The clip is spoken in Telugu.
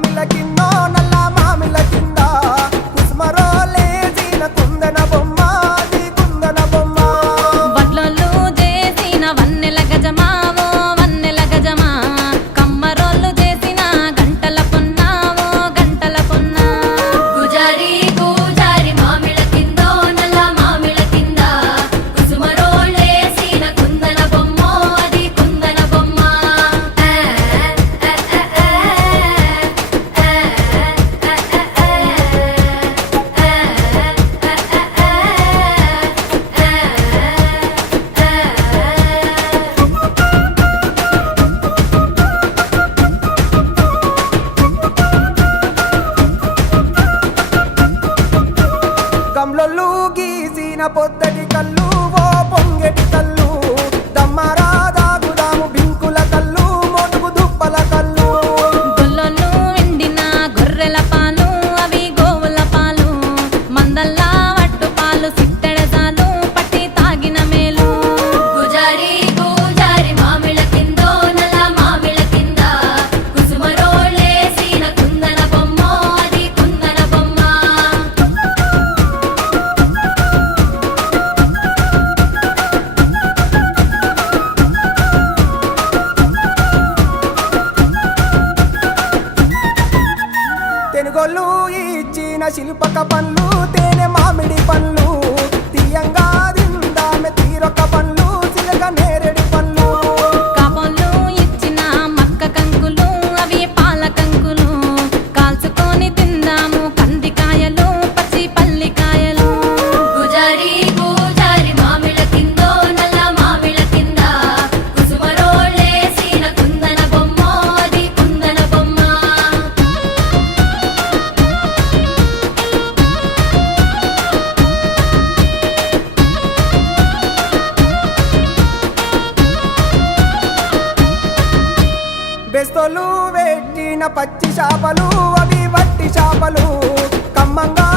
మామిల కిందో నల్ల మామిల కింద కుసుమరోలేసిన కుందన బొమ్మ అది కుందన బొమ్మ వడ్లొల్లు చేసిన వన్నెల గజమావో వన్నెల గజమా కమ్మరోళ్ళు చేసిన గంటల పొన్నావో గంటల పొన్నా గుజారి గుజారి మామిళ్ళ కిందో నల్ల మామిళ్ళ కింద కుసుమరోలేసిన కుందన బొమ్మ అది కుందన బొమ్మ గమ్లొల్లు గీసిన పొద్దటి కళ్ళు ఓ పొంగెటి కళ్ళు దమ్మరా దాగుదాము బింకుల కళ్ళు మోటుకు దుప్పల కళ్ళు గొల్లొల్లు ఎండిన గొర్రెల పాలు అవి గోవుల పాలు మందల్లా వట్టు పాలు సిట్టెడసాలు పట్టి తాగిన మేలు గుజారి గుజారి మామిళ్ళ కిందో నల్ల మామిళ్ళ కింద కుసుమరోలేసిన కుందన బొమ్మ అది కుందన బొమ్మ తెనుగొల్లు ఇచ్చిన శిల్పక పండ్లు తేనె మామిడి పండ్లు తీయంగా దిందామె తీరొక పండ్లు చిలక నేరేడి పండ్లు కాపోళ్ళు ఇచ్చిన మక్క కంకులు అవి పాల కంకులు కాల్చుకొని తిందాము కందికాయలు పచ్చి పల్లికాయలు గుజారి గుజారి మామిళ్ళ కిందో నల్ల మామిళ్ళ కింద కుసుమరోలేసిన కుందన బొమ్మ అది కుందన బొమ్మ బెస్తోలు పెట్టిన పచ్చి చేపలు అవి వట్టి చేపలు కమ్మంగా